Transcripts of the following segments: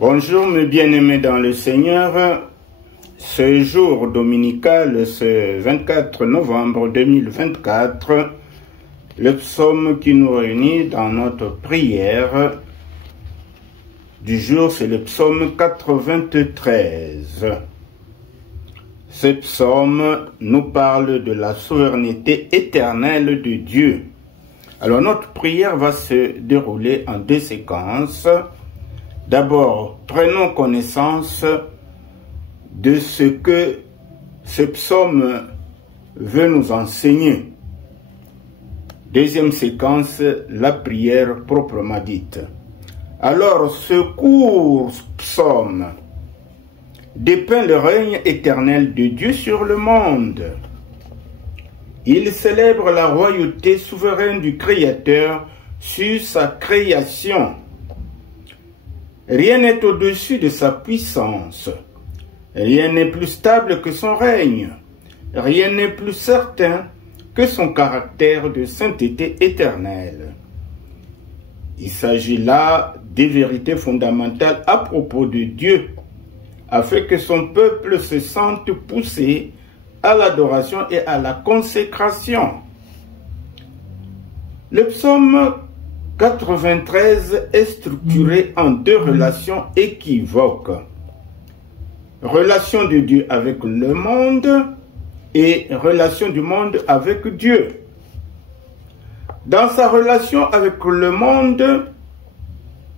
Bonjour mes bien-aimés dans le Seigneur. Ce jour dominical, ce 24 novembre 2024, le psaume qui nous réunit dans notre prière du jour, c'est le psaume 93. Ce psaume nous parle de la souveraineté éternelle de Dieu. Alors notre prière va se dérouler en deux séquences. D'abord, prenons connaissance de ce que ce psaume veut nous enseigner. Deuxième séquence, la prière proprement dite. Alors, ce court psaume dépeint le règne éternel de Dieu sur le monde. Il célèbre la royauté souveraine du Créateur sur sa création. Rien n'est au-dessus de sa puissance. Rien n'est plus stable que son règne. Rien n'est plus certain que son caractère de sainteté éternelle. Il s'agit là des vérités fondamentales à propos de Dieu, afin que son peuple se sente poussé à l'adoration et à la consécration. Le psaume 93 est structuré en deux relations équivoques. Relation de Dieu avec le monde et relation du monde avec Dieu. Dans sa relation avec le monde,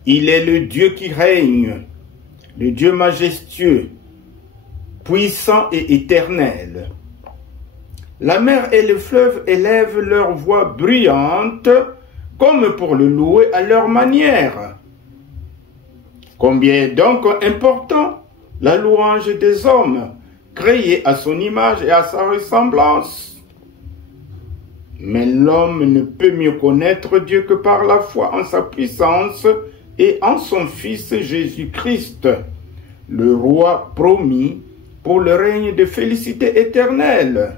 il est le Dieu qui règne, le Dieu majestueux, puissant et éternel. La mer et le fleuve élèvent leur voix bruyante comme pour le louer à leur manière. Combien est donc important la louange des hommes, créés à son image et à sa ressemblance. Mais l'homme ne peut mieux connaître Dieu que par la foi en sa puissance et en son Fils Jésus-Christ, le roi promis pour le règne de félicité éternelle.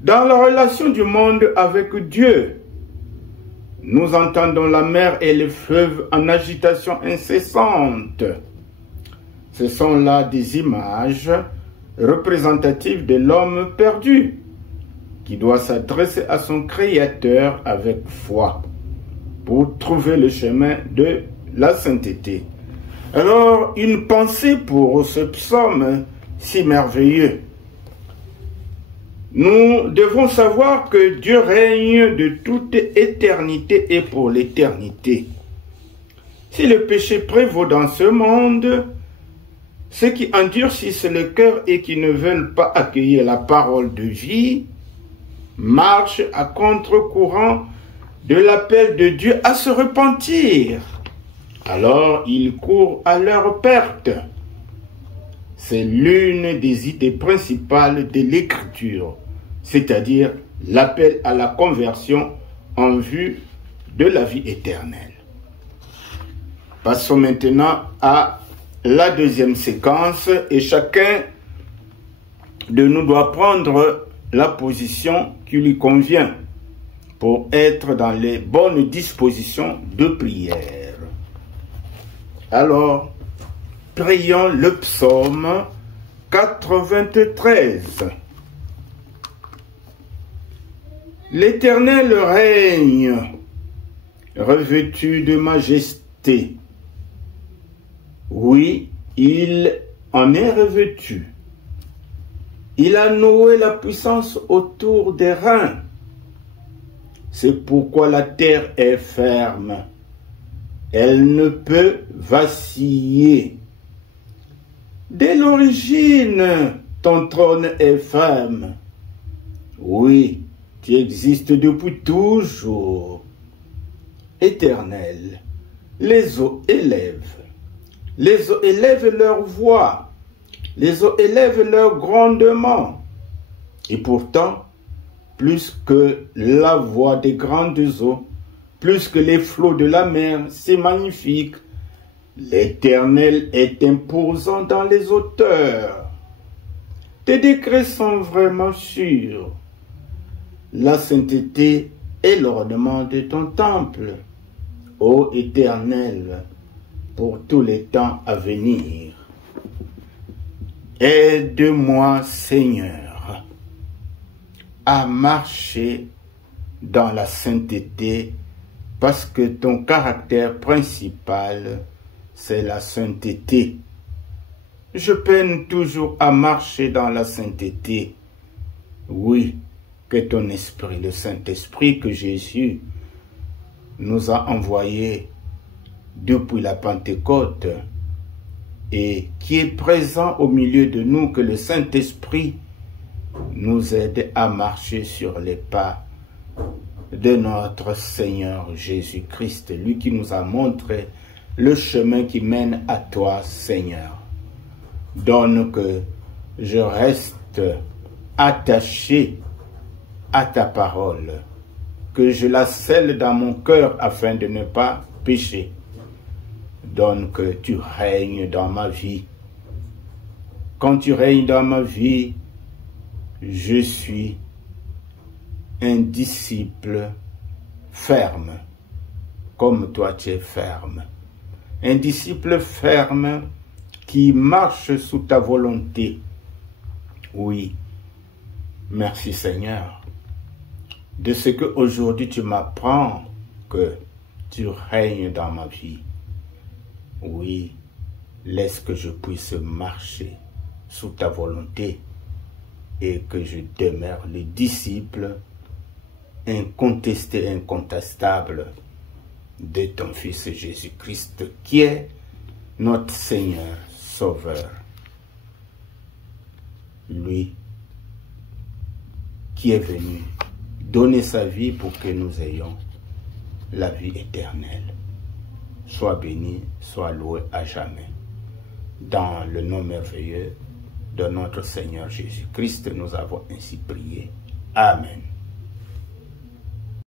Dans la relation du monde avec Dieu, nous entendons la mer et le fleuve en agitation incessante. Ce sont là des images représentatives de l'homme perdu, qui doit s'adresser à son Créateur avec foi, pour trouver le chemin de la sainteté. Alors, une pensée pour ce psaume si merveilleux. Nous devons savoir que Dieu règne de toute éternité et pour l'éternité. Si le péché prévaut dans ce monde, ceux qui endurcissent le cœur et qui ne veulent pas accueillir la parole de vie marchent à contre-courant de l'appel de Dieu à se repentir. Alors ils courent à leur perte. C'est l'une des idées principales de l'Écriture, c'est-à-dire l'appel à la conversion en vue de la vie éternelle. Passons maintenant à la deuxième séquence et chacun de nous doit prendre la position qui lui convient pour être dans les bonnes dispositions de prière. Alors, prions le psaume 93. L'Éternel règne, revêtu de majesté. Oui, il en est revêtu. Il a noué la puissance autour des reins. C'est pourquoi la terre est ferme. Elle ne peut vaciller. Dès l'origine, ton trône est ferme. Oui, tu existes depuis toujours. Éternel, les eaux élèvent. Les eaux élèvent leur voix. Les eaux élèvent leur grondement. Et pourtant, plus que la voix des grandes eaux, plus que les flots de la mer, c'est magnifique. L'Éternel est imposant dans les hauteurs. Tes décrets sont vraiment sûrs. La sainteté est l'ornement de ton temple. Ô Éternel, pour tous les temps à venir. Aide-moi, Seigneur, à marcher dans la sainteté, parce que ton caractère principal, c'est la sainteté. Je peine toujours à marcher dans la sainteté. Oui, que ton esprit, le Saint-Esprit que Jésus nous a envoyé depuis la Pentecôte et qui est présent au milieu de nous, que le Saint-Esprit nous aide à marcher sur les pas de notre Seigneur Jésus-Christ, lui qui nous a montré le chemin qui mène à toi, Seigneur. Donne que je reste attaché à ta parole, que je la scelle dans mon cœur afin de ne pas pécher. Donne que tu règnes dans ma vie. Quand tu règnes dans ma vie, je suis un disciple ferme, comme toi tu es ferme. Un disciple ferme qui marche sous ta volonté. Oui, merci Seigneur, de ce que aujourd'hui tu m'apprends que tu règnes dans ma vie. Oui, laisse que je puisse marcher sous ta volonté et que je demeure le disciple incontesté, incontestable de ton Fils Jésus-Christ, qui est notre Seigneur, Sauveur. Lui qui est venu donner sa vie pour que nous ayons la vie éternelle. Sois béni, sois loué à jamais. Dans le nom merveilleux de notre Seigneur Jésus-Christ, nous avons ainsi prié. Amen.